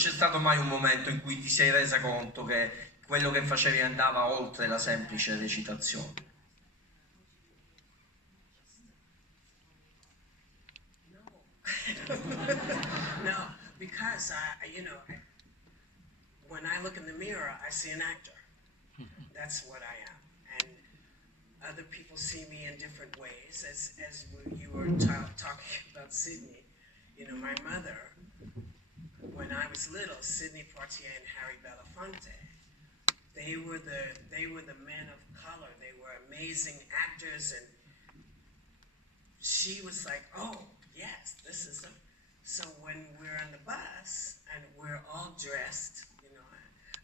c'è stato mai un momento in cui ti sei resa conto che quello che facevi andava oltre la semplice recitazione? No, because when I look in the mirror, I see an actor. That's what I am. And other people see me in different ways. As you were talking about Sydney, my mother, when I was little, Sidney Poitier and Harry Belafonte, they were the men of color. They were amazing actors, and she was like, oh, yes, this is a... So when we're on the bus, and we're all dressed,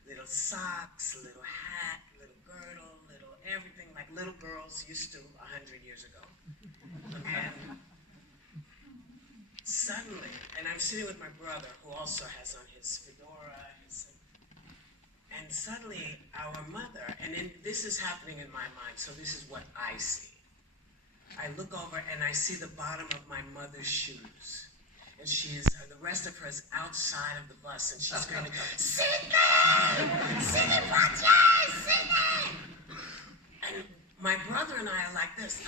little socks, little hat, little girdle, little everything, like little girls used to 100 years ago. And suddenly, and I'm sitting with my brother, who also has on his fedora, and suddenly our mother, and this is happening in my mind, so this is what I see. I look over and I see the bottom of my mother's shoes. And the rest of her is outside of the bus, and she's screaming, Sydney! Sydney Poitier! Sydney! And my brother and I are like this,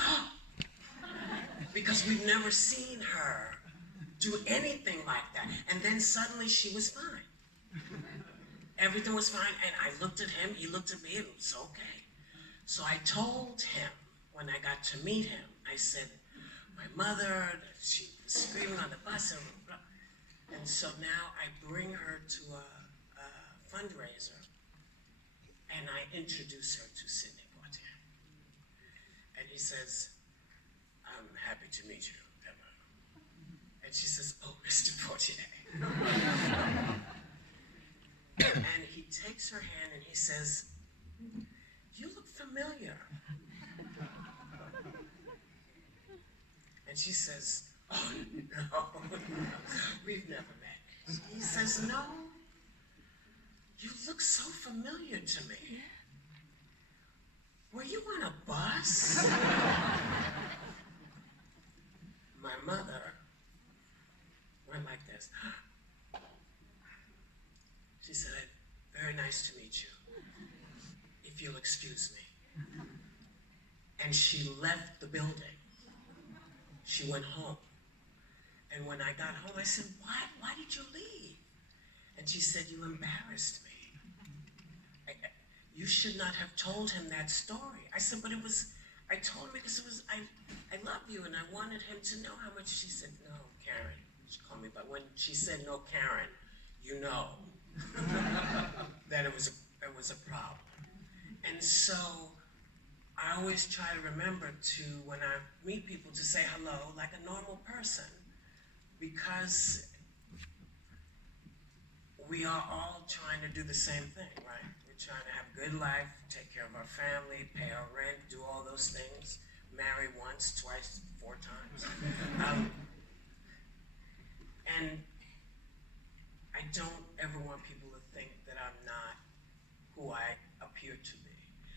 because we've never seen her do anything like that. And then suddenly she was fine. Everything was fine, and I looked at him, he looked at me, and it was okay. So I told him, when I got to meet him, I said, my mother, she was screaming on the bus, and so now I bring her to a fundraiser, and I introduce her to Sidney Poitier. And he says, I'm happy to meet you, Emma. And she says, oh, Mr. Poitier. And he takes her hand and he says, you look familiar. And she says, oh, no, we've never met. He says, no, you look so familiar to me. Were you on a bus? My mother went like this. She said, very nice to meet you, if you'll excuse me. And she left the building. She went home. And when I got home, I said, why did you leave? And she said, you embarrassed me. You should not have told him that story. I said, but I told him because I love you and I wanted him to know how much. She said, no, Karen. She called me, but when she said, no, Karen, you know that it was a problem. And so I always try to remember to, when I meet people, to say hello like a normal person, because we are all trying to do the same thing, right? We're trying to have a good life, take care of our family, pay our rent, do all those things, marry once, twice, 4 times. And I don't ever want people to think that I'm not who I appear to be.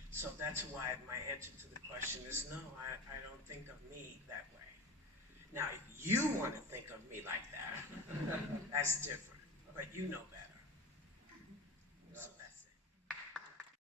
So that's why my answer to the question is no, I don't think of me that way. Now, if you want to think of me like that, that's different, but you know better.